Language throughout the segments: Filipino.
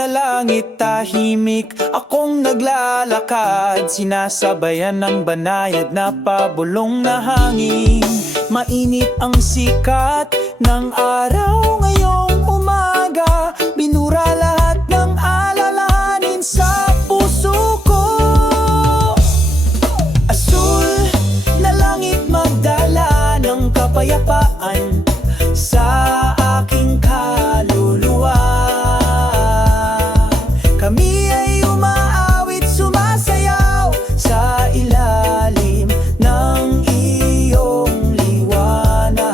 na langit tahimik, akong naglalakad, sinasabayan ng banayad na pabulong na hangin. Mainit ang sikat ng araw ngayong umaga, binura lahat ng alalahanin sa puso ko. Asul na langit magdala ng kapayapaan sa aking kaluluwa. Kami ay umaawit, sumasayaw sa ilalim ng iyong liwanag.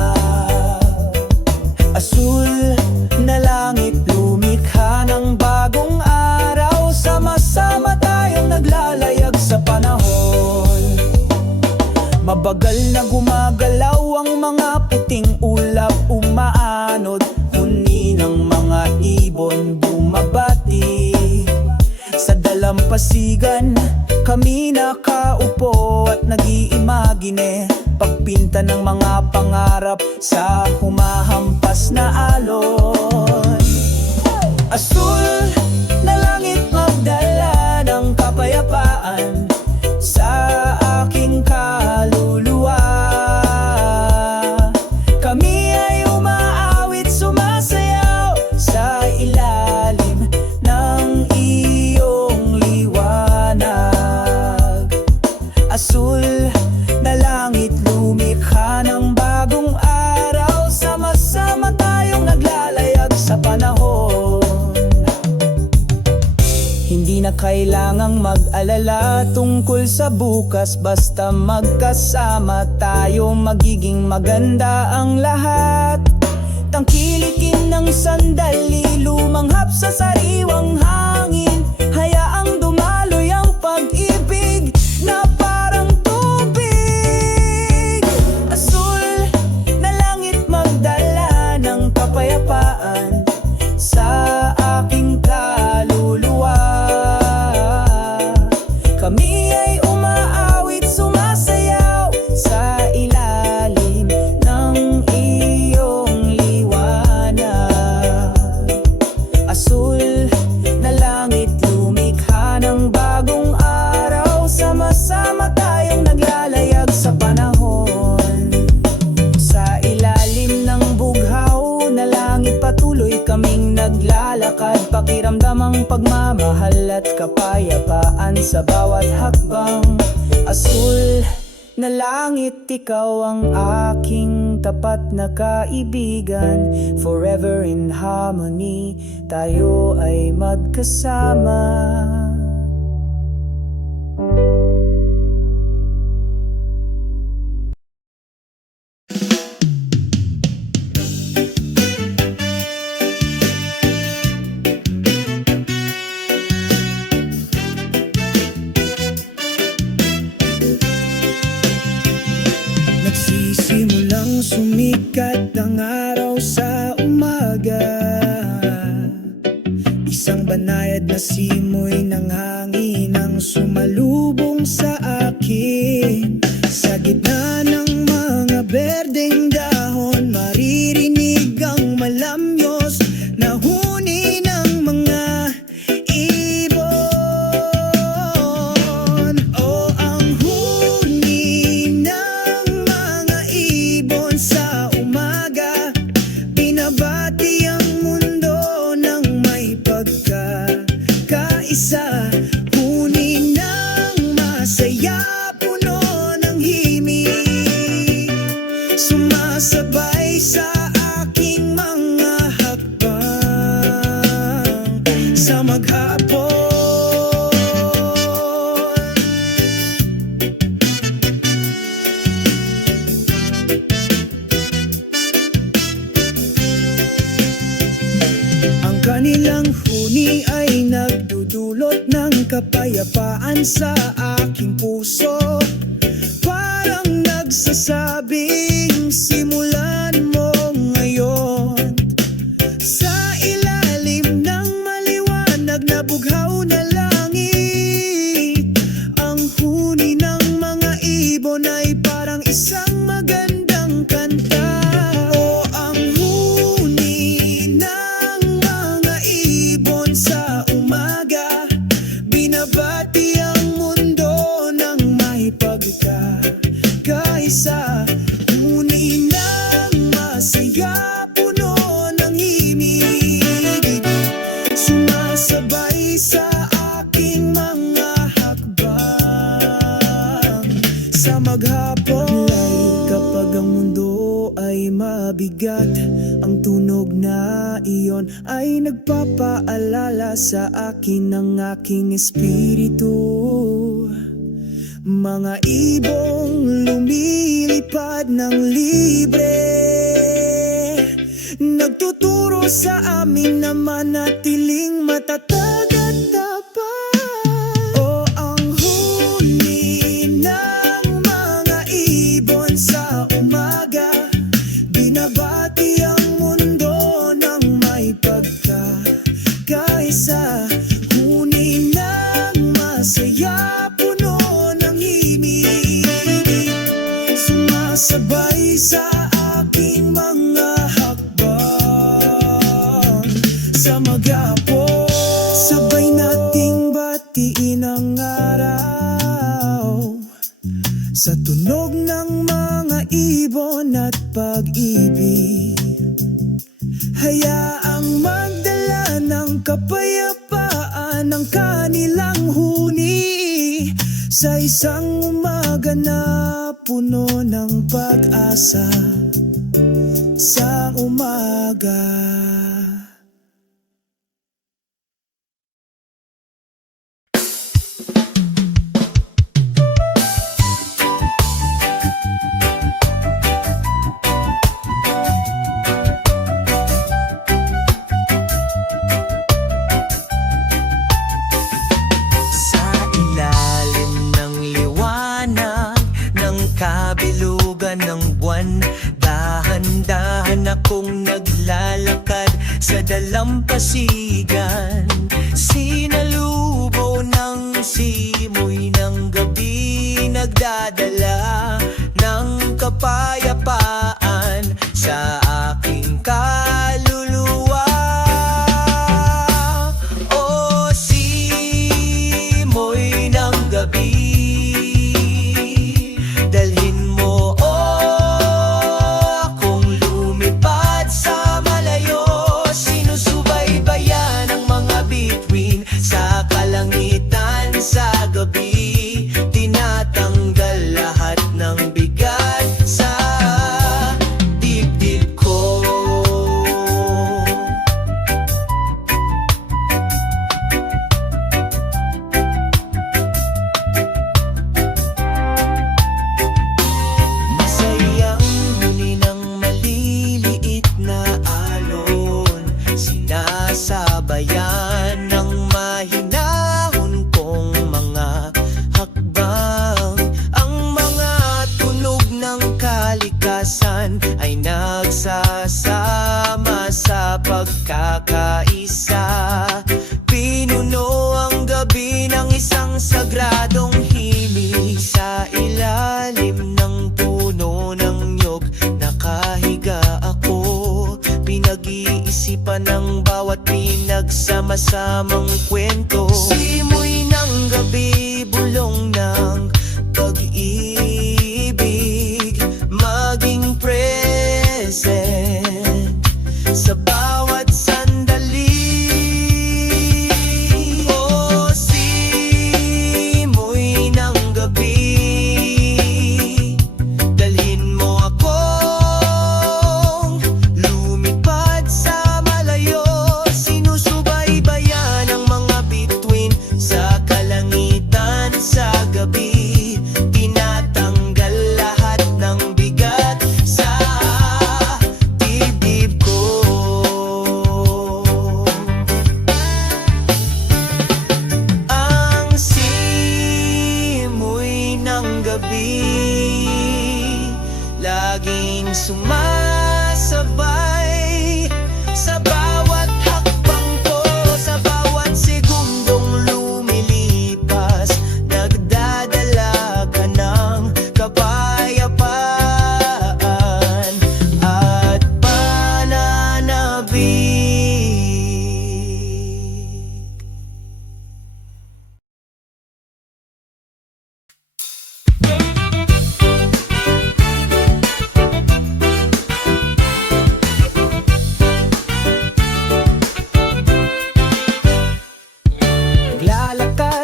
Asul na langit, lumikha ng bagong araw, sama-sama tayong naglalayag sa panahon. Mabagal na gumagalaw ang mga puting ulap, umaanod, huni ng mga ibon bumabati. Sa dalampasigan kami nakaupo at nag-iimagine, pagpinta ng mga pangarap sa humahampas na alon. Asul na langit magdala ng kapayapaan sa aking kaluluwa. Kami ay umaawit, sumasayaw sa ilalim ng iyong liwanag. Asul na langit, lumikha ng bagong araw, sama-sama tayong naglalayag sa panahon. Hindi na kailangang mag-alala tungkol sa bukas, basta magkasama tayo, magiging maganda ang lahat. Tangkilikin ng sandali, lumanghap sa sariwang hangin, hayaang dumaloy ang pag-ibig na parang tubig. Asul na langit magdala ng kapayapaan sa aking kaluluwa. Kami ay umaawit, sumasayaw sa ilalim ng iyong liwanag. Asul na langit, lumikha ng bagong araw, sama-sama tayong naglalayag sa panahon. Sa ilalim ng bughaw na langit, patuloy kaming naglalakad, pakiramdam ang pagmamahal at kapayapaan sa bawat hakbang. Asul na langit, ikaw ang aking tapat na kaibigan, forever in harmony, tayo ay magkasama. Nagsisimulang sumikat ang araw sa umaga, isang banayad na simoy ng hangin ang sumalubong sa akin. Sa gitna ng mga berdeng dahon, maririnig ang malamyos na huni ng mga ibon. O ang huni ng mga ibon sa umaga, binabati ang mundo ng may pagkakaisa. Huni ng masaya, puno ng himig, sumasabay sa aking mga hakbang sa maghapon. Ang kanilang huni ay nagdudulot ng kapayapaan sa aking puso, parang nagsasabing simulan mo ngayon. Sa ilalim ng maliwanag na bughaw na langit, ang huni ng mga ibon ay parang isang magandang kanta. O ang huni ng mga ibon sa Sumasabay sa aking mga hakbang sa maghapon. Kapag ang mundo ay mabigat, ang tunog na iyon ay nagpapaalala sa akin ng aking espiritu. Mga ibong lumilipad ng libre, nagtuturo sa amin na manatiling matatag at tapat. O ang huni ng mga ibon sa umaga, binabati ang mundo ng may pagkakaisa. Huni ng masaya, puno ng himig, sumasabay sa aking mga hakbang sa maghapon. Sabay nating batiin ang araw sa tunog ng mga ibon at pag-ibig. Hayaang magdala ng kapayapaan ang kanilang huni sa isang umaga na puno ng pag-asa. Sa umaga. Kabilugan ng buwan, dahan-dahan akong naglalakad sa dalampasigan. Sinalubo ng simoy ng gabi, nagdadala ng kapayapaan sa aking kaluluwa. O simoy ng gabi, dalhin mo akong lumipad sa malayo. Sinusubaybayan ang mga bituin sa kalangitan sa gabi. Tinatanggal lahat ng bigat sa dibdib ko. Masayang huni ng maliliit na alon, sinasabayan ng mahinahon kong mga hakbang. Ang mga tunog ng kalikasan ay nagsasama sa pagkakaisa. Pinuno ang gabi ng isang sagradong himig. Sa ilalim ng puno ng nyog nakahiga ako, pinag-iisipan ng bawat pinagsama-samang kwento. Simoy ng gabi, bulong ng pag-ibig, maging present sa bawat sandali. O simoy ng gabi, dalhin mo akong lumipad sa malayo. Sinusubaybayan ang mga bituin sa kalangitan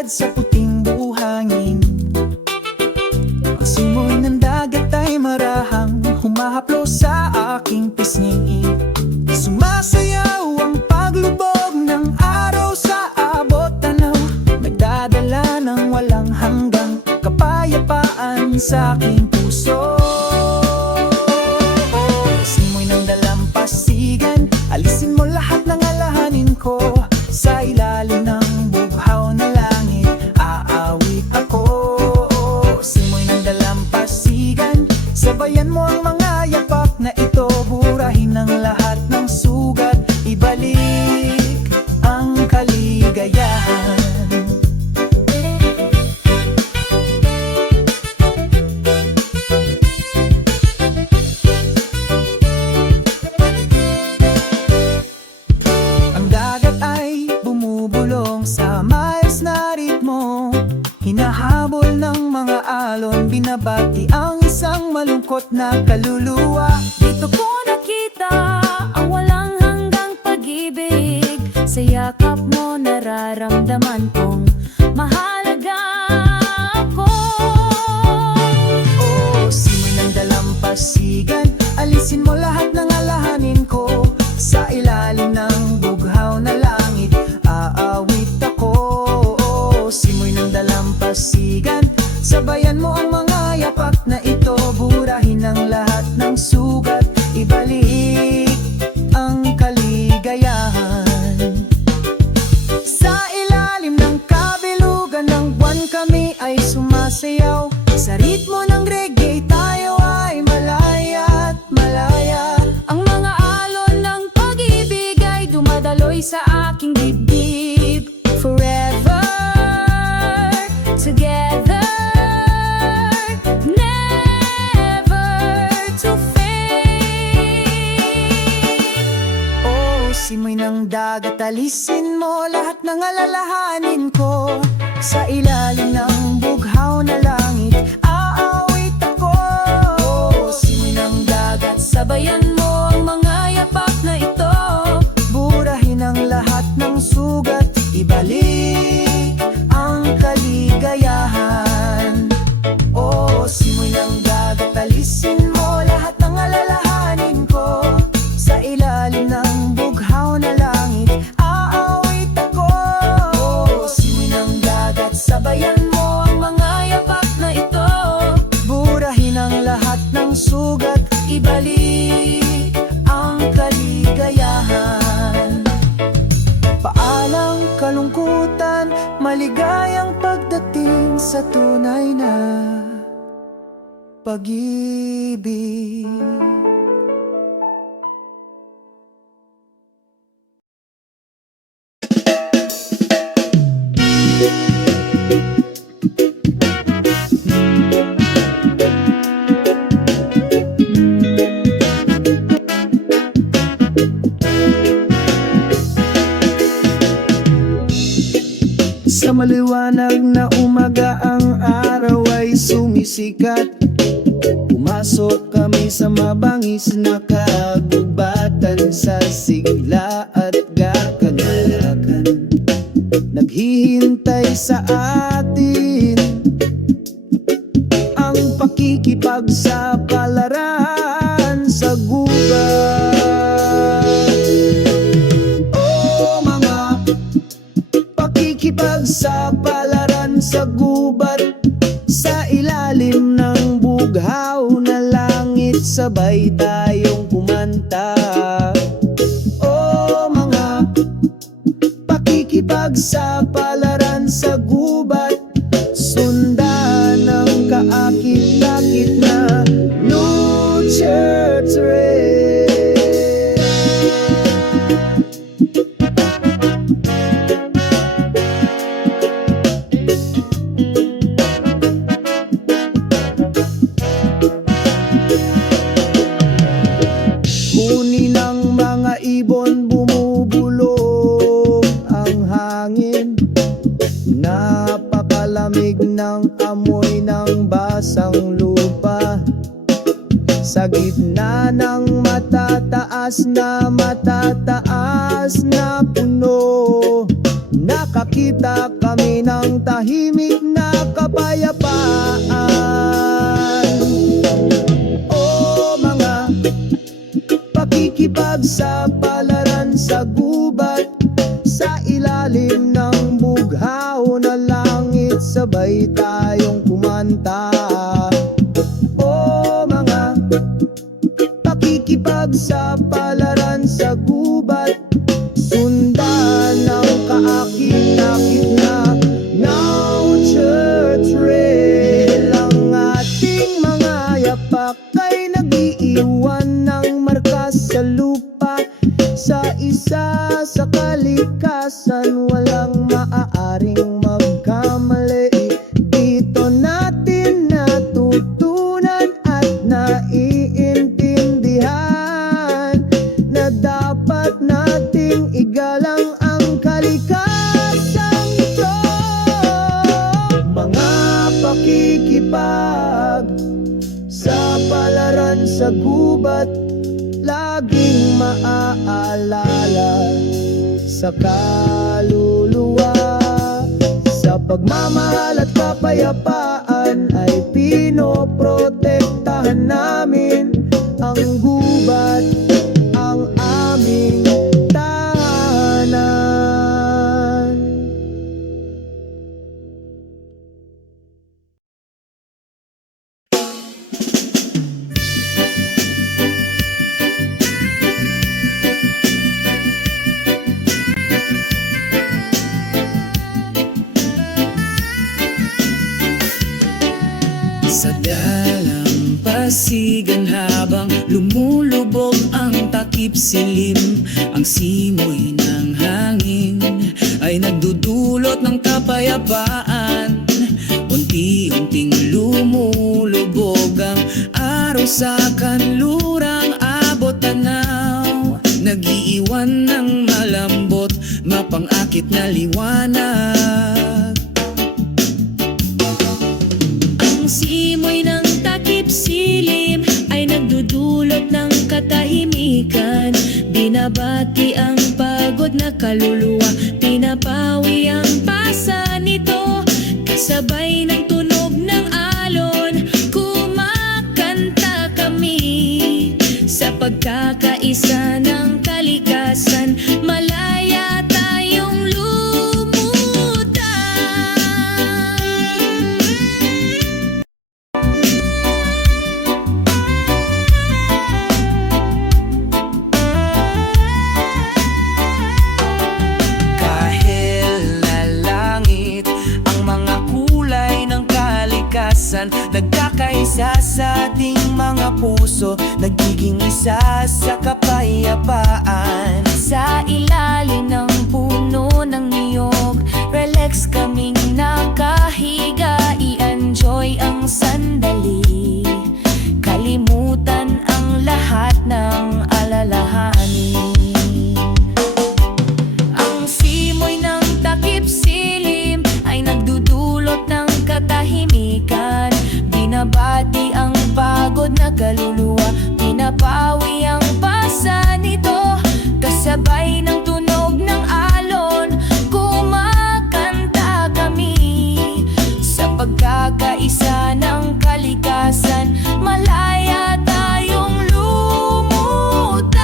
lumilipad sa puting buhangin. Ang simoy ng dagat ay marahang humahaplo sa aking pisngi. Sumasayaw ang paglubog ng araw sa abot tanaw, nagdadala ng walang hanggang kapayapaan sa aking puso. Simoy ng dalampasigan, alisin mo lahat ng alahanin ko. Sa ilalim ng bughaw na langit, aawit ako. Simoy ng dalampasigan, sabayan mo ang mga yapak na ito. Burahin ang lahat ng sugat, ibalik ang kaligayahan. Ang dagat ay bumubulong sa maayos na ritmo, hinahabol ng mga alon, binabati ang isang malungkot na kaluluwa. Dito ko nakita ang walang hanggang pag-ibig. Sa yakap mo nararamdaman kong mahalaga ako. Oh, simoy ng dalampasigan, alisin mo lahat ng alahanin ko. Sa ilalim ng bughaw na langit, aawit ako. Oh, simoy ng dalampasigan, sabayan mo ang mga yapak na ito. Burahin ang lahat ng sugat, ibalik ang kaligayahan. Sa ilalim ng kabilugan ng buwan kami ay sumasayaw. Sa ritmo ng reggae tayo ay malaya at malaya. Ang mga alon ng pag-ibig ay dumadaloy sa aking dibdib. Forever together, never to fade. Oh, simoy ng dagat, alisin mo lahat ng alalahanin ko. Sa ilalim ng bughaw na langit, aawit ako. Oh, simoy ng dagat, Sabayan mo ang mga yapak na ito. burahin ang lahat ng sugat, ibalik ang kaligayahan. Oh, simoy ng dagat, alisin mo lahat ng alalahanin ko. Sa ilalim ng bughaw na langit, aawit ako. Oh, simoy ng dagat, Sabayan mo ang mga yapak na ito. burahin ang lahat ng sugat, Ibalik ang kaligayahan. Paalang kalungkutan, maligayang pagdating sa tunay na pag-ibig. Sa maliwanag na umaga ang araw ay sumisikat. Pumasok kami sa mabangis na kagubatan, sa sigla at gakagalakan. Naghihintay sa atin ang pakikipagsapalaran sa gubat. Oh, mga pakikipagsapalaran sa gubat, sa ilalim ng bughaw na langit, sabay tayong kumanta. Oh, mga pakikipagsapalaran sa gubat, sundan ang kaakit-akit na Lucha Trail. Huni ng mga ibon, bumubulong ang hangin. Napakalamig ng amoy ng basang lupa. Sa gitna ng matataas na puno, makakita kami ng tahimik na kapayapaan. O mga pakikipagsapalaran sa gubat, sa ilalim ng bughaw na langit, sabay tayong kumanta. O mga pakikipagsapalaran sa gubat, sundan ang kaakit-akit na nature trail. Ang ating mga yapak ay nag-iiwan ng marka sa lupa, sa isa sa kalikasan walang maaaring magkamali. Dito natin natutunan at naiintindihan na dapat nating igalang ang kalikasan ito. Mga pakikipag sa palaran sa gubat, laging maaalala sa kaluluwa. Sa pagmamahal at kapayapaan ay pinoprotektahan namin ang gubat, ang aming tahanan. Sa dalampasigan habang lumulubog ang takip silim, ang simoy ng hangin ay nagdudulot ng kapayapaan. Unti-unting lumulubog ang araw sa kanlurang abot tanaw, nag-iiwan ng malambot, mapangakit na liwanag. Ang simoy ng takip silim ay nagdudulot ng katahimikan, binabati ang pagod na kaluluwa, pinapawi ang pasa nito, kasabay ng tunog ng alon, kumakanta kami sa pagkakaisa ng kalikasan, malaya tayong lumutang. Kahit na langit ang mga kulay ng kalikasan, nagkakaisa sa ating mga puso, nagiging isa sa kapayapaan. Sa ilalim ng puno ng niyog, relax kaming nakahiga, i-enjoy ang sandali, kalimutan ang lahat ng alalahanin. Ang simoy ng takip silim ay nagdudulot ng katahimikan, binabati ang pagod na kaluluwa, pinapawi ang pasa nito, kasabay ng tunog ng alon, kumakanta kami sa pagkakaisa ng kalikasan, malaya tayong lumutang.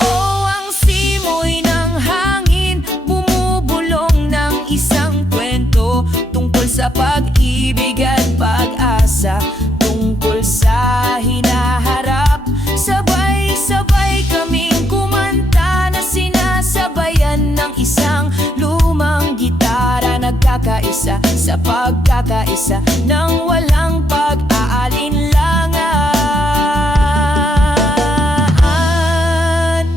Oh, ang simoy ng hangin, bumubulong ng isang kwento tungkol sa pag-ibig at pag-asa, tungkol sa hinaharap. Sabay-sabay kaming kumanta na sinasabayan ng isang lumang gitara, nagkakaisa sa pagkakaisa ng walang pag-aalinlangan.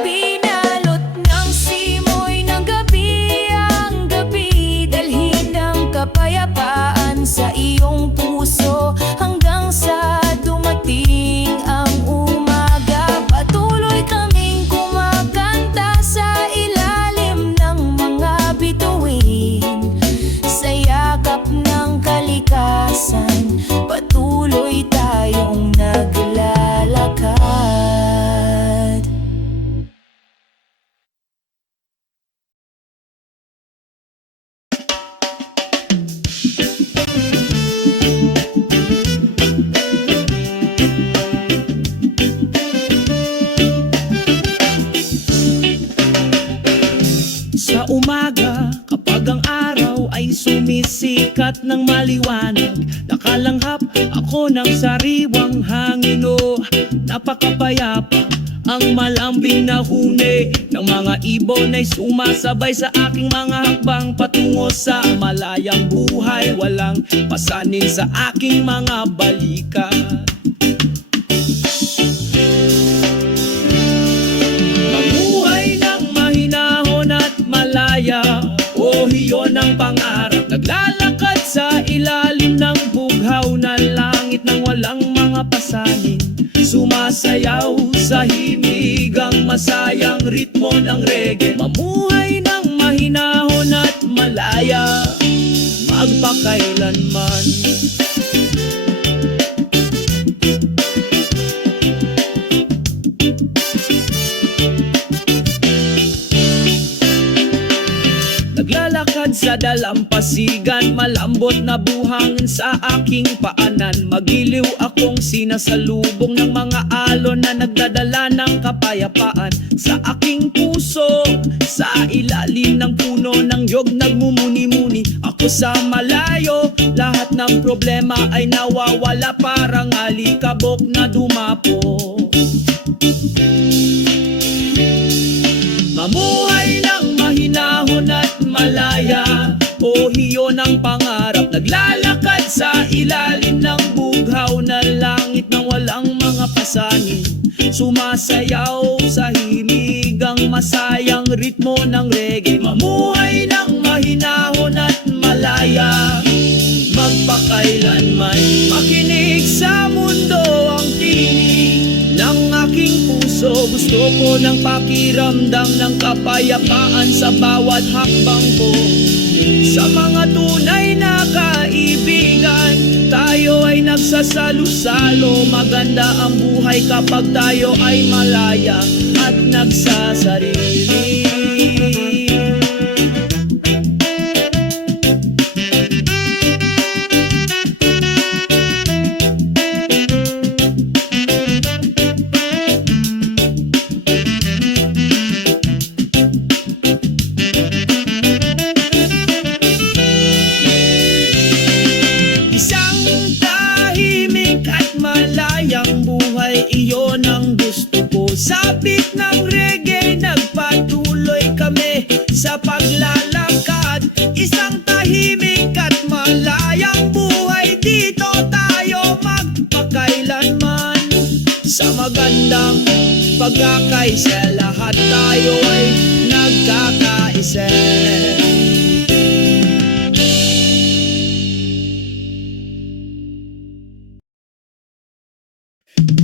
Pinalot ng simoy ng gabi ang gabi, dalhin ng kapayapaan sa iyong puso hanggang sa dumating ang umaga. Patuloy kaming kumakanta sa ilalim ng mga bituin, sa yakap ng kalikasan. Sa umaga, kapag ang araw ay sumisikat ng maliwanag, nakalanghap ako ng sariwang hangin. O napakapayapa ang malambing na huni ng mga ibon ay sumasabay sa aking mga hakbang patungo sa malayang buhay. Walang pasanin sa aking mga balikat. Mamuhay ng mahinahon at malaya, o hiyon ang pangarap. Naglalakad sa ilalim ng bughaw na langit nang walang mga pasanin. Sumasayaw sa himig ang masayang ritmo ng reggae. Mamuhay ng mahinahon at malaya, magpakailanman. Naglalakad sa dalampasigan, malambot na buhangin sa aking paanan. Magiliw akong sinasalubong ng mga alon na nagdadala ng kapayapaan. Sa aking puso, sa ilalim ng puno ng yog nagmumuni-muni. Ako sa malayo, lahat ng problema ay nawawala, parang alikabok na dumapo. Mamuhay ng mahinahon at malaya, o hiyon ang pangarap. Naglalakad sa ilalim ng bughaw na langit nang walang mga pasanin. Sumasayaw sa himig ang masayang ritmo ng reggae. Mamuhay ng mahinahon at malaya, magpakailanman. Makinig sa mundo ang tinig ng aking puso. Gusto ko ng pakiramdam ng kapayapaan sa bawat hakbang ko. Sa mga tunay na kaibigan, tayo ay nagsasalo-salo. Maganda ang buhay kapag tayo ay malaya at nagsasarili. Isang tahimik at malayang buhay, iyon ang gusto ko. Sabik ng reggae, nagpatuloy kami sa paglalakad. Isang tahimik at malayang buhay, dito tayo magpakailanman. Sa magandang pagkakaisa, lahat tayo ay nagkakaisa.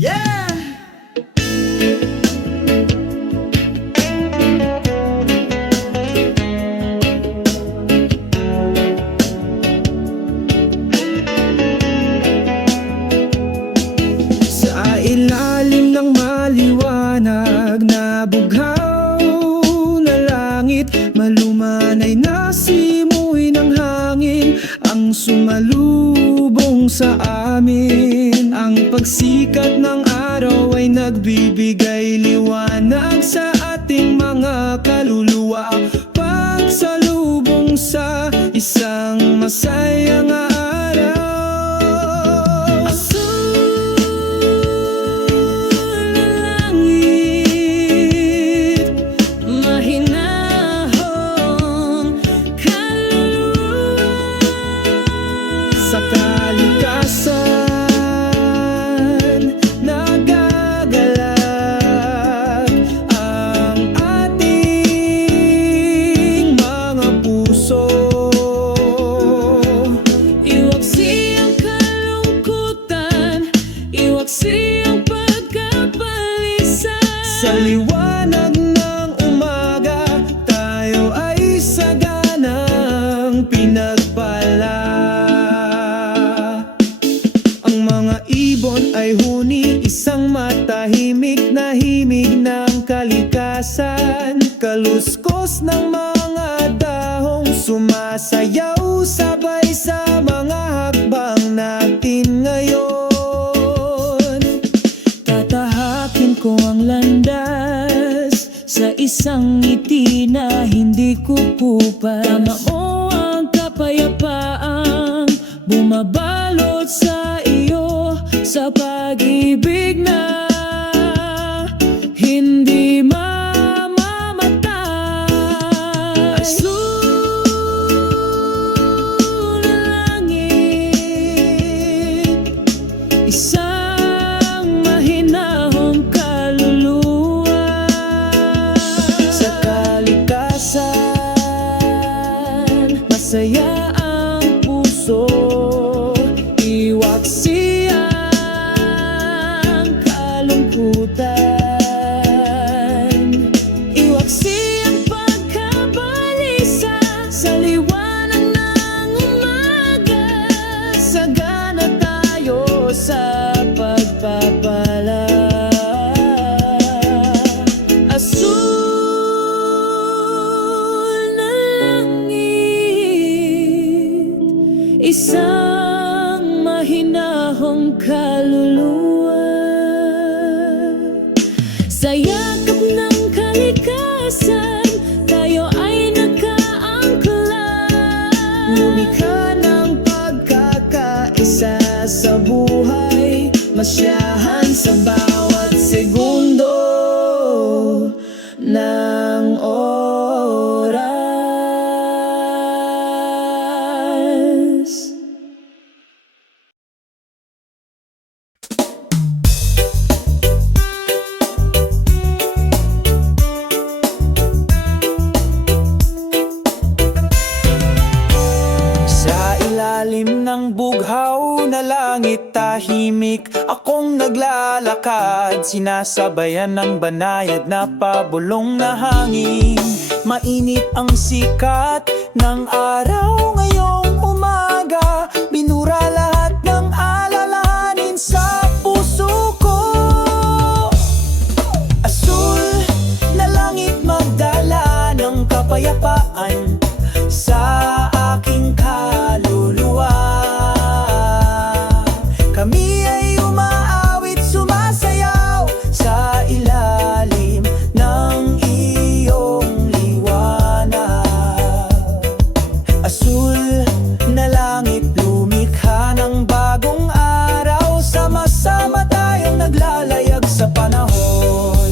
Yeah! Sa ilalim ng maliwanag na bughaw na langit, malumanay na simoy ng hangin ang sumalubong sa amin. Ang pagsikat ng araw ay nagbibigay liwanag sa ating mga kaluluwa. Pagsalubong sa isang masayang araw. Asul na langit, mahinahong kaluluwa. Sa kalikasan sa liwanag ng umaga, tayo ay saganang pinagpala. Ang mga ibon ay huni, isang matahimik na himig ng kalikasan. Kaluskos ng mga dahong sumasayaw sabay sa mga hakbang natin ngayon. Tatahakin ko ang landas sa isang isang ngiti na hindi kukupas. Tama mo ang kapayapaang bumabalot sa iyo, sa pag-ibig na hindi mamamatay. Azul na langit, isang mahinahong kaluluwa. Sa kalikasan, Masaya ang puso, iwaksi ang kalungkutan, iwaksi ang pagkabalisa sa liwanag ng umaga. Sagana tayo sa pagpapala. Azul na langit, isang mahinahong kaluluwa. Sa yakap ng kalikasan, tayo ay nakaangkla. lumikha ng pagkakaisa sa buhay, masyahan sa bawat segundo ng oras. Sa ilalim ng bughaw na langit, tahimik akong naglalakad, sinasabayan ng banayad na pabulong na hangin. Mainit ang sikat ng araw ngayong umaga, binura lahat ng alalahanin sa puso ko. Azul na langit, magdala ng kapayapaan sa aking kaluluwa. Kami ay umaawit, sumasayaw sa ilalim ng iyong liwanag. Azul na langit, lumikha ng bagong araw, sama-sama tayong naglalayag sa panahon.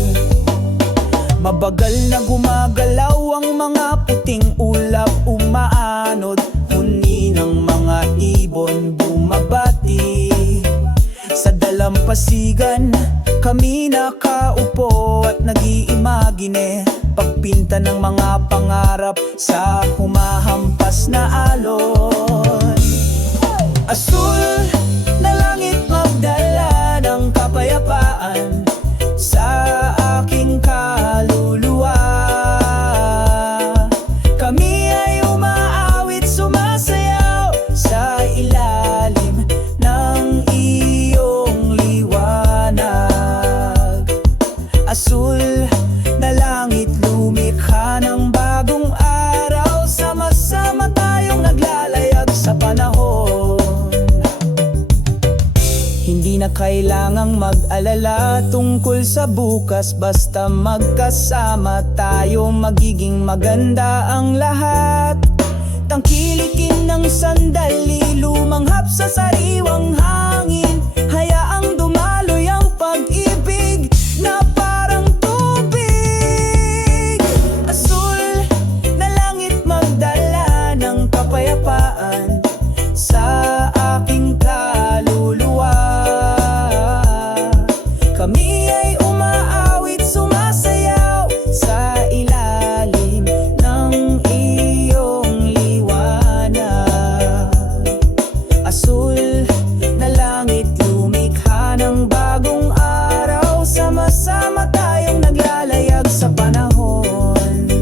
Mabagal na gumagalaw ang mga puting ulap, umaanod, huni ng mga ibon bumabati. Sa dalampasigan kami nakaupo at nag-iimagine, pagpinta ng mga pangarap sa humahampas na alon. Azul na langit, magdala ng kapayapaan sa aking kaluluwa. Kami ay umaawit, sumasayaw sa ilalim ng iyong liwanag. Azul na langit, lumikha ng bagong araw, sama-sama tayong naglalayag sa panahon. Hindi na kailangang mag-alala tungkol sa bukas, basta magkasama tayo, magiging maganda ang lahat. Tangkilikin ng sandali, lumanghap sa sariwang hangin, hayaang dumaloy ang pag-ibig na parang tubig. Azul na langit, magdala ng kapayapaan sa aking kaluluwa. Kami ay umaawit, sumasayaw sa ilalim ng iyong liwanag. Azul na langit, lumikha ng bagong araw, sama-sama tayong naglalayag sa panahon.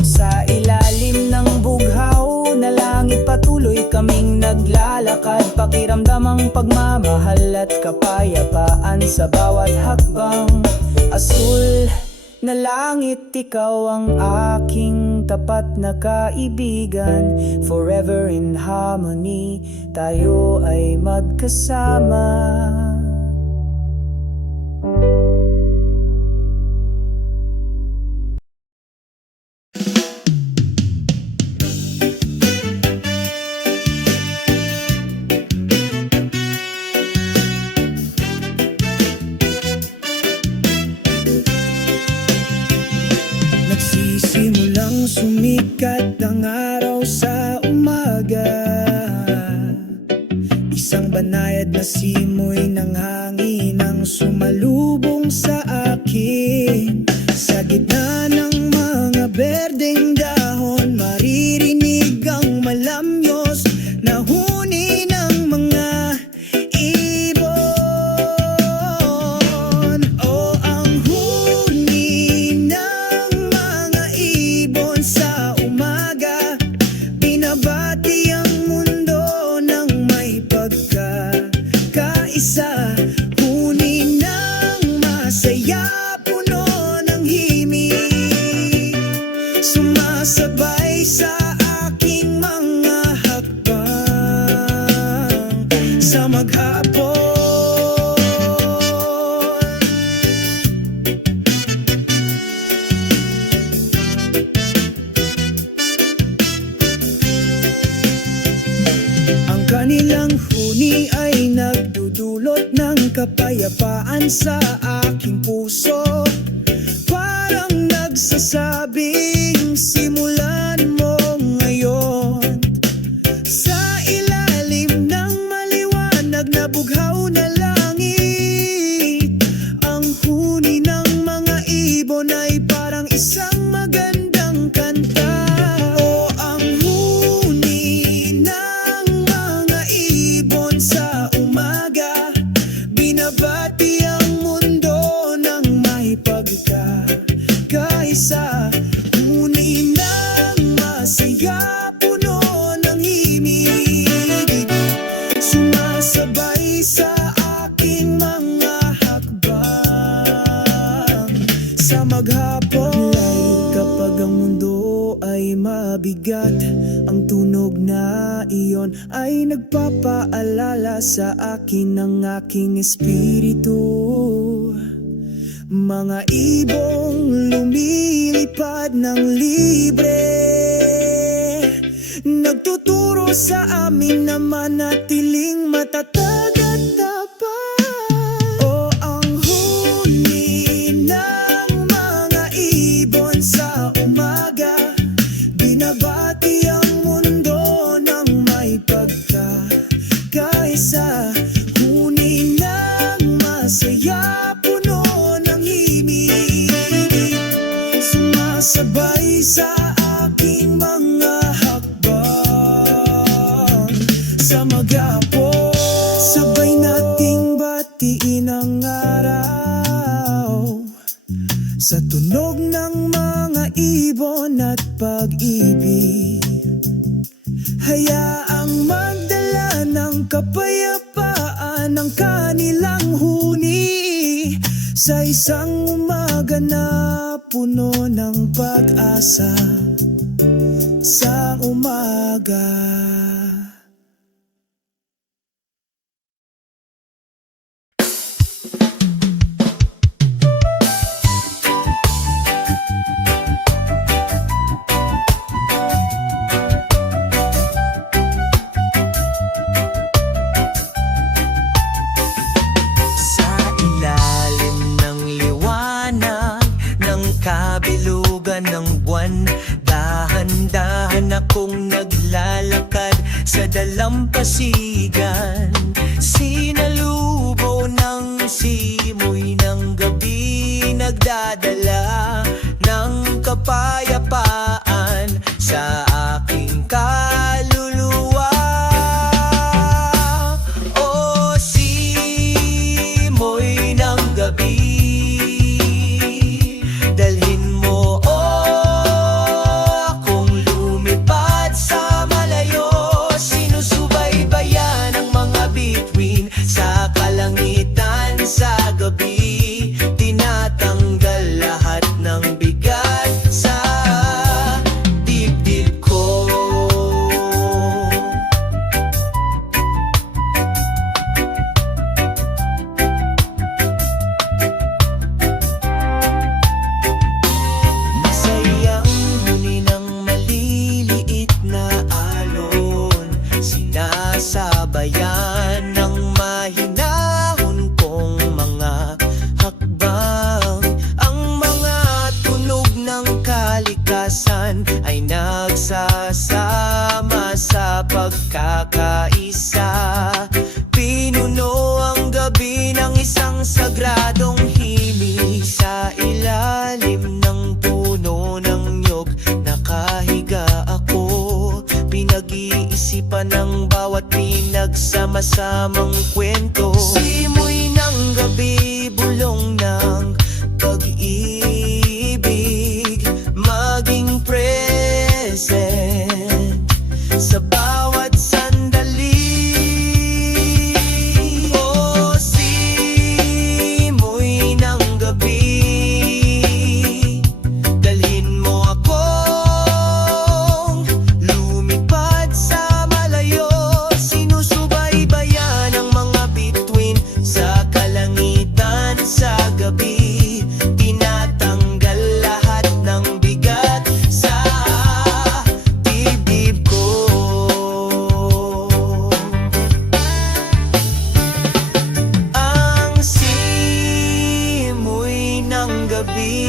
Sa ilalim ng bughaw na langit, patuloy kaming naglalakad, pakiramdam ang pagmamahal at kapayapaan sa bawat hakbang. Azul na langit, ikaw ang aking tapat na kaibigan. Forever in harmony, tayo ay magkasama. sikat ng araw sa umaga, isang banayad na simoy ng hangin ang sumalubong sa akin. Sa gitna ng mga berdeng dahon, maririnig ang malamyos na huni ng mga ibon. O ang huni ng mga ibon sa umaga, binabati ang mundo ng may pagkakaisa. Huni ng masaya, puno ng himig, sumasabay sa aking mga hakbang sa maghapon. Ang kanilang huni ay nagdudulot ng kapayapaan sa aking puso. Parang nagsasabing simulan mo ngayon. Sa ilalim ng maliwanag na bughaw na langit, ang huni ng mga ibon ay parang isang magandang kanta. O ang huni ng mga ibon sa umaga, binabati ang mundo ng may pagkakaisa. Huni ng masaya, puno ng himig, sumasabay sa aking mga hakbang sa maghapon. Kapag ang mundo ay mabigat, ang tunog na iyon ay nagpapaalala sa akin ng aking espiritu. Mga ibong lumilipad ng libre, nagtuturo sa amin na manatiling matatag at tapat. O ang huni ng mga ibon sa umaga, binabati ang mundo ng may pagkakaisa. Huni ng masaya, puno ng himig, sumasabay sa aking mga hakbang sa maghapon. Sabay nating batiin ang araw sa tunog ng mga ibon at pag-ibig. Hayaang magdala ng kapayapaan ang kanilang huni sa isang umaga na puno ng pag-asa sa umaga. Sa ilalim ng liwanag ng kabilugan ng buwan, dahan-dahan akong naglalakad sa dalampasigan. Sinalubo ng simoy ng gabi, nagdadala ng kapayapaan sa aking kaluluwa. O simoy ng gabi, dalhin mo akong lumipad sa malayo. Sinusubaybayan ang mga bituin sa kalangitan, sa isipan ng bawat pinagsama-samang kwento. Simoy ng gabi, bulong ng pag-ibig, maging present sa bawat sandali. O simoy ng gabi, dalhin mo akong lumipad sa malayo. Sinusubaybayan ang mga bituin sa kalangitan sa gabi. Tinatanggal lahat ng bigat sa dibdib ko. Ang simoy ng gabi,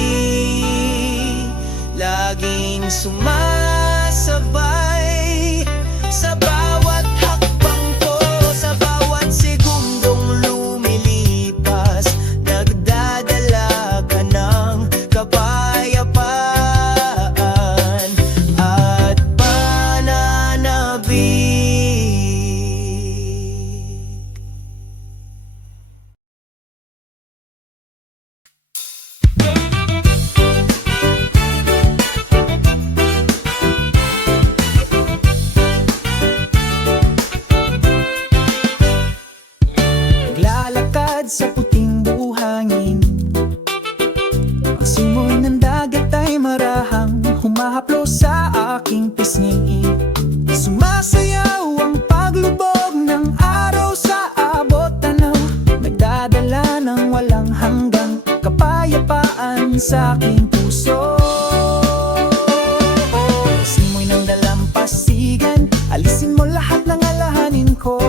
laging sumasabay sa bawat hakbang ko, sa bawat segundong lumilipas. Nagdadala ka ng kapayapaan at pananabik. Naglalakad sa puting buhangin, ang simoy ng dagat ay marahang humahaplo sa aking pisngi. Sumasayaw ang paglubog ng araw sa abot tanaw, nagdadala ng walang hanggang kapayapaan sa aking puso. Simoy ng dalampasigan, alisin mo lahat ng alahanin ko.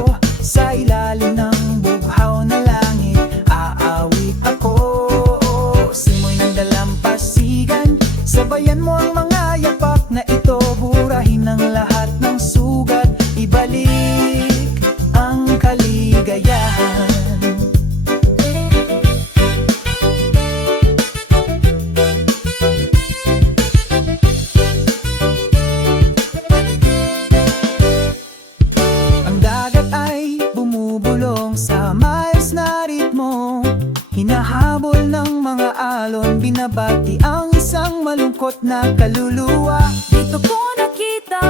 Sa ilalim ng bughaw na langit, aawit ako. Simoy ng dalampasigan, sabayan mo ang mga yapak na ito. Burahin ang lahat ng sugat, ibalik ang kaligayahan. Ang dagat ay bumubulong sa maayos na ritmo, hinahabol ng mga alon, binabati ang isang malungkot na kaluluwa. Dito ko nakita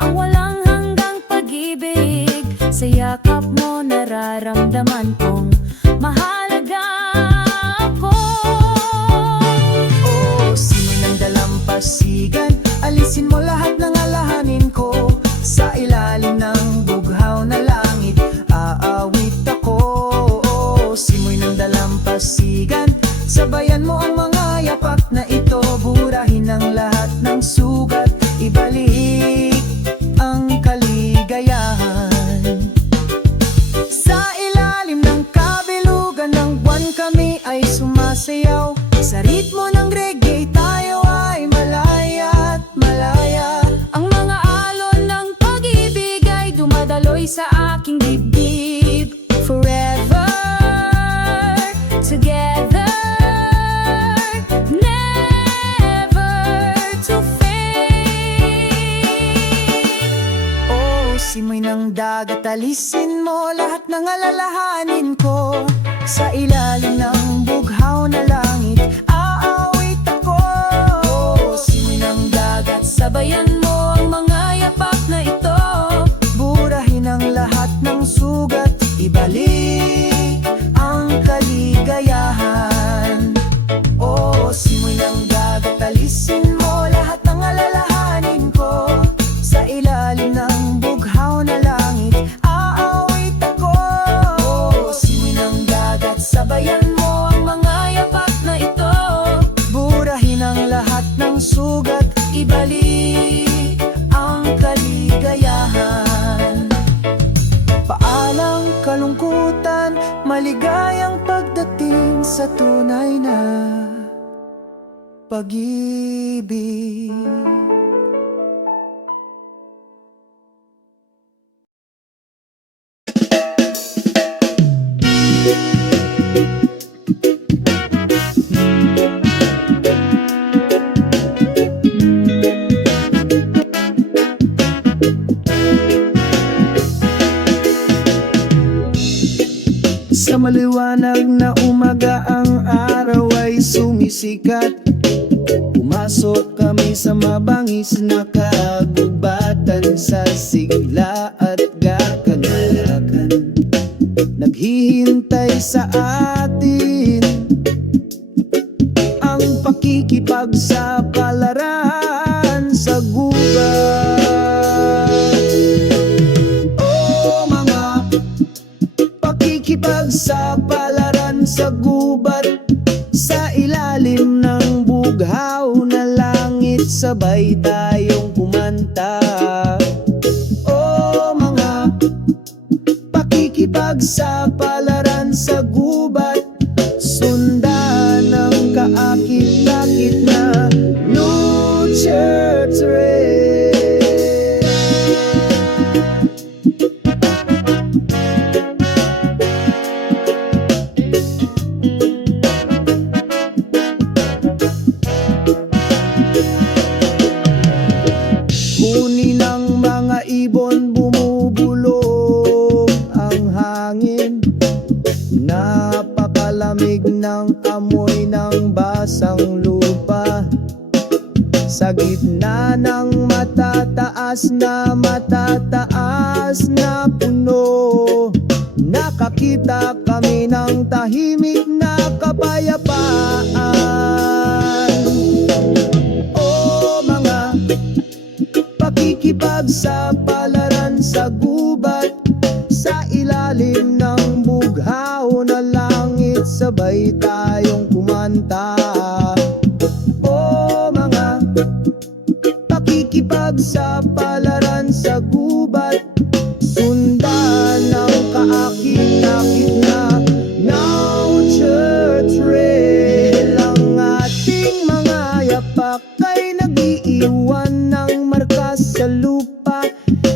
ang walang hanggang pag-ibig. Sa yakap mo nararamdaman kong mahalaga ako. O simoy ng dalampasigan, alisin mo lahat ng alahanin ko. Sa ilalim ng bughaw na langit, aawit ako. O simoy ng dalampasigan, sabayan mo ang mga yapak na ito. Burahin ang lahat ng sugat, ibalik ang kaligayahan. Sa ilalim ng kabilugan ng buwan kami ay sumasayaw. Sa ritmo ng reggae tayo ay malaya at malaya. Ang mga alon ng pag-ibig ay dumadaloy sa aking dibdib. Forever together, never to fade. O simoy ng dagat, alisin mo lahat ng alalahanin ko. Sa ilalim ng bughaw na langit, aawit ako. O simoy ng dagat, Sabayan mo ang mga yapak na ito. burahin ang lahat ng sugat, ibalik ang kaligayahan. O simoy ng dagat, alisin mo lahat ng alalahanin ko. Sa ilalim ng bughaw na langit, aawit ako. O simoy ng dagat, Sabayan mo ang mga yapak na ito. burahin ang lahat ng sugat, Ibalik ang kaligayahan. Paalang kalungkutan, maligayang pagdating sa tunay na pag-ibig. umaga ang araw ay sumisikat. Pumasok kami sa mabangis na kagubatan, sa sigla at gakagalakan. Naghihintay sa atin ang pakikipagsapalaran sa gubat. Oh, mga pakikipagsapalaran sa gubat, sa ilalim ng bughaw na langit, sabay tayong kumanta. Oh, mga pakikipagsapalaran sa gubat, sundan ng kaakit-akit na New Church Rail. Huni ng mga ibon, bumubulong ang hangin. Napakalamig ng amoy ng basang lupa. Sa gitna ng matataas na puno, nakakita kami ng tahimik na kapayapaan. Oh, mga pakikipagsapalaran sa gubat, sa ilalim ng bughaw na langit, sabay tayong kumanta. Oh, mga pakikipagsapalaran sa gubat, sundan ng kaakit-akit na Now Church Rail. Ang ating mga yapak ay nag-iiwan ng marka sa lupa,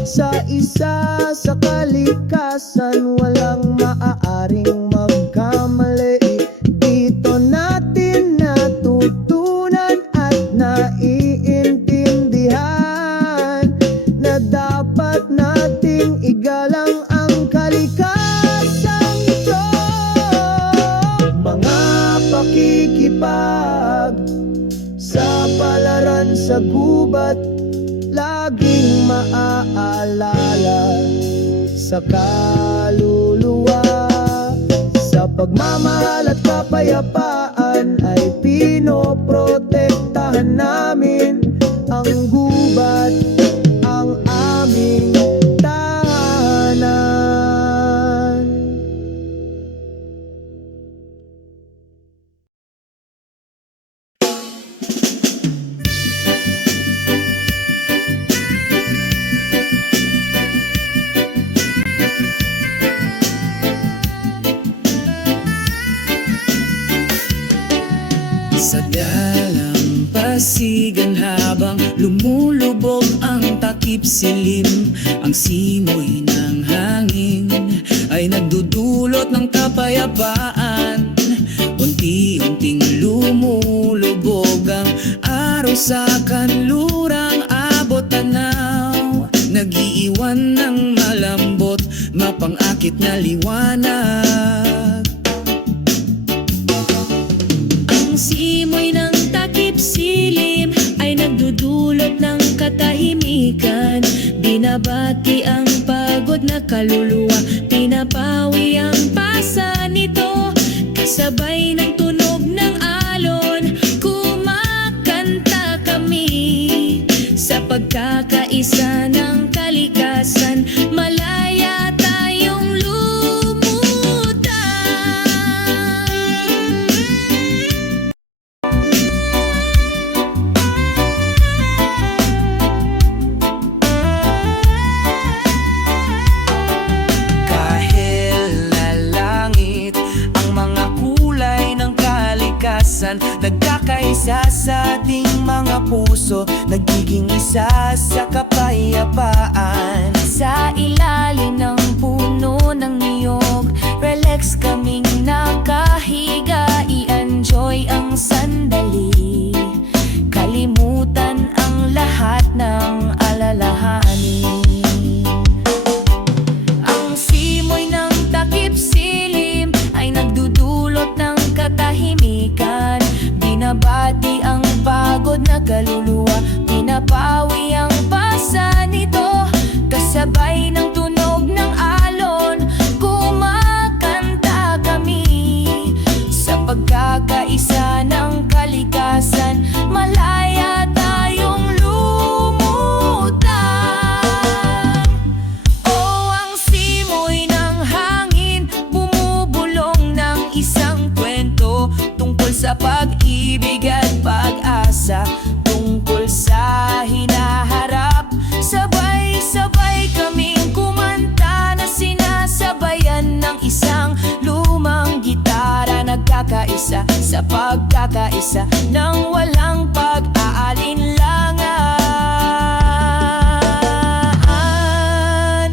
sa isa sa kalikasan, walang maaaring magkamali. Dito natin natutunan at naiintindihan na dapat nating igalang ang kalikasang ito. Mga pakikipag sa palaran sa gubat, laging maaalala sa kaluluwa. Sa pagmamahal at kapayapaan ay pinoprotektahan namin ang gubat, ang aming tahanan. Sa dalampasigan habang lumulubog ang takip silim, ang simoy ng hangin ay nagdudulot ng kapayapaan. Unti-unting lumulubog ang araw sa kanlurang abot tanaw, nag-iiwan ng malambot, mapangakit na liwanag. Simoy ng takip silim ay nagdudulot ng katahimikan. Binabati ang pagod na kaluluwa, pinapawi ang pasa nito. Kasabay ng tunog ng alon, kumakanta kami. Sa pagkakaisa ng kalikasan, malaya tayong lumutan. Nagkakaisa sa ating mga puso, nagiging isa sa kapayapaan. Sa ilalim ng puno ng niyog, relax kaming nakahiga, i-enjoy ang sandali, kalimutan ang lahat ng alalahanin. Ang simoy ng takip silim ay nagdudulot ng sa pagkakaisa ng walang pag-aalinlangan.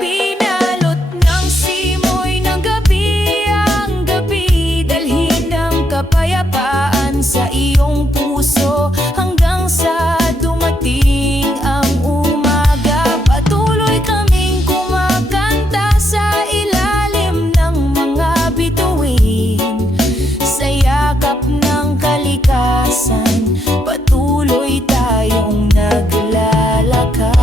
Binalot ng simoy ng gabi ang gabi, dalhin ng kapayapaan sa iyong puso hanggang sa dumating ang umaga. Patuloy kaming kumakanta sa ilalim ng mga bituin, sa yakap ng kalikasan, patuloy tayong naglalakad.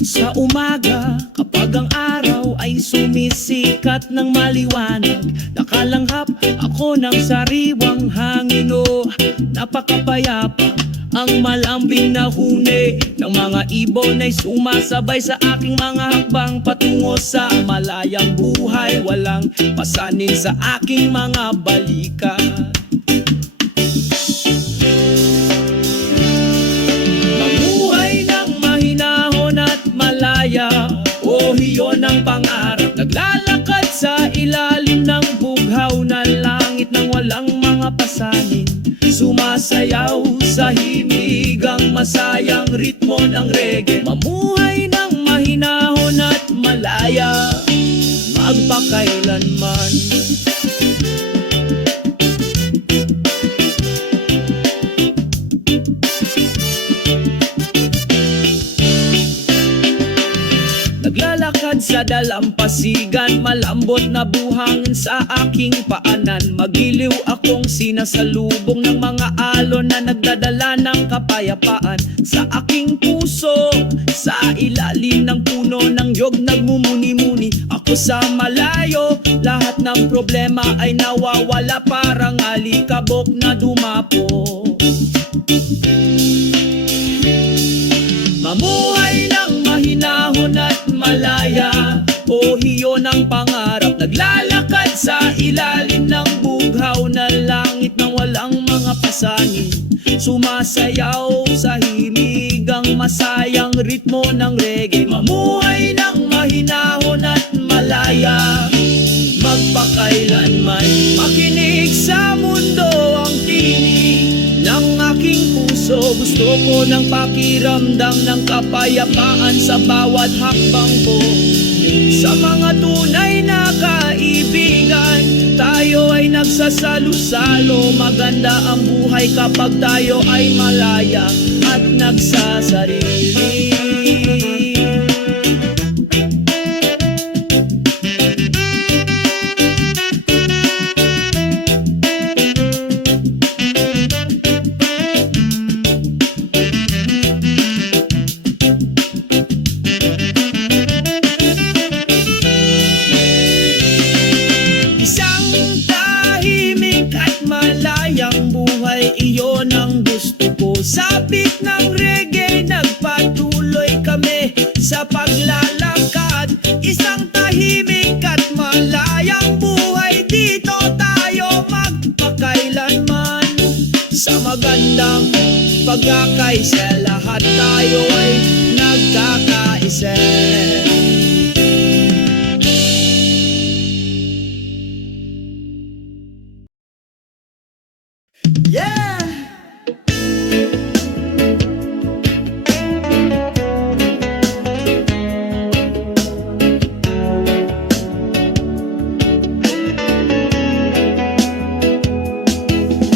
Sa umaga, kapag ang araw ay sumisikat ng maliwanag, nakalanghap ako ng sariwang hangin. Oh, napakapayapa ang malambing na huni ng mga ibon ay sumasabay sa aking mga hakbang patungo sa malayang buhay. Walang pasanin sa aking mga balikat. Mamuhay ng mahinahon at malaya, oh iyon ang pangarap. Naglalakad sa ilalim ng bughaw na langit ng walang mga pasanin, sumasayaw sa himigang masayang ritmo ng reggae. Mamuhay ng mahinahon at malaya, magpakailanman. Naglalakad sa dalampasigan, malambot na buhangin sa aking paanan. Magiliw akong sinasalubong ng mga alon na nagdadala ng kapayapaan sa aking puso. Sa ilalim ng puno ng yog nagmumuni-muni ako sa malayo. Lahat ng problema ay nawawala, parang alikabok na dumapo. Mamuhay ng mahinahon at malaya, oh iyon ang pangarap. Naglalakad sa ilalim ng bughaw na langit ng walang mga pasanin, sumasayaw sa himigang masayang ritmo ng reggae. Mamuhay ng mahinahon at malaya, magpakailanman. Makinig sa mundo ang tinig ng aking puso. Gusto ko ng pakiramdam ng kapayapaan sa bawat hakbang ko. Sa mga tunay na kaibigan, tayo ay nagsasalo-salo. Maganda ang buhay kapag tayo ay malaya at nagsasarili. Iyon ang gusto ko. Sabik ng reggae, nagpatuloy kami sa paglalakad. Isang tahimik at malayang buhay, dito tayo magpakailanman. Sa magandang pagkakaisa, lahat tayo ay nagkakaisa. Yeah!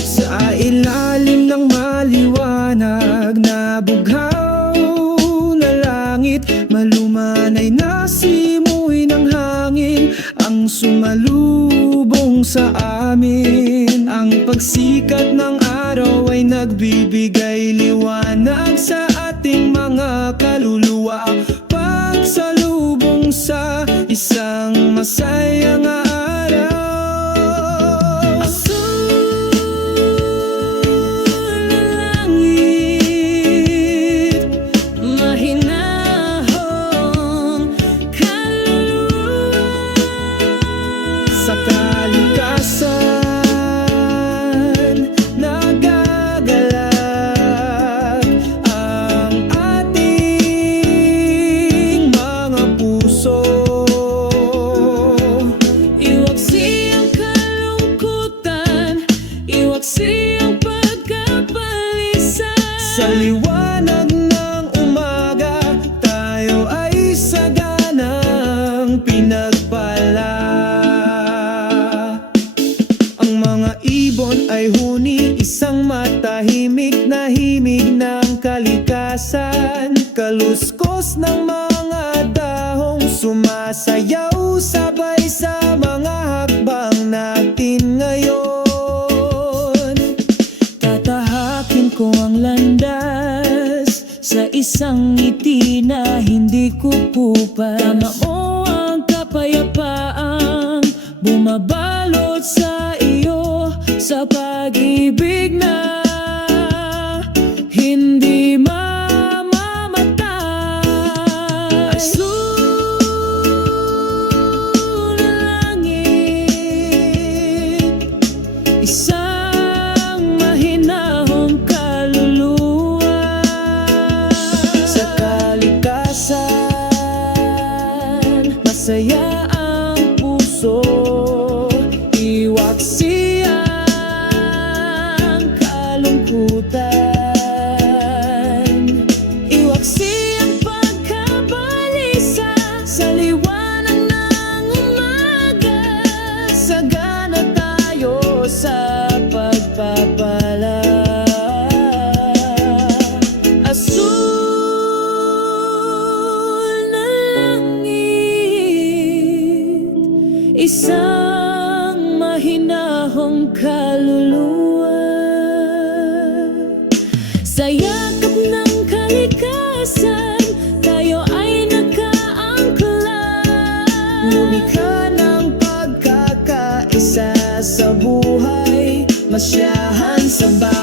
Sa ilalim ng maliwanag na bughaw na langit, malumanay na simoy ng hangin ang sumalubong sa amin. Ang pagsikat ng araw ay nagbibigay liwanag sa ating mga kaluluwa. Pagsalubong sa isang masayang araw. Asul na langit, mahinahong kaluluwa, Sa liwanag ng umaga, tayo ay saganang pinagpala. Ang mga ibon ay huni, isang matahimik na himig ng kalikasan. Kaluskos ng mga dahong sumasayaw sabay sa mga hakbang natin ngayon. Tatahakin ko ang landas sa isang ngiti na hindi kukupas. Tama mo ang kapayapaang bumabalot sa iyo, sa pag-ibig na hindi mamamatay. Azul na langit, isang mahinahong kaluluwa. Sa kalikasan, masaya ang puso. Iwaksi ang kalungkutan, iwaksi ang pagkabalisa. Sa liwanag ng umaga, sagana tayo sa pagpapala. Azul na langit, isang mahinahong kaluluwa. Sa yakap ng kalikasan, tayo ay nakaangkla. Lumikha ng pagkakaisa sa buhay, masyahan sa bawat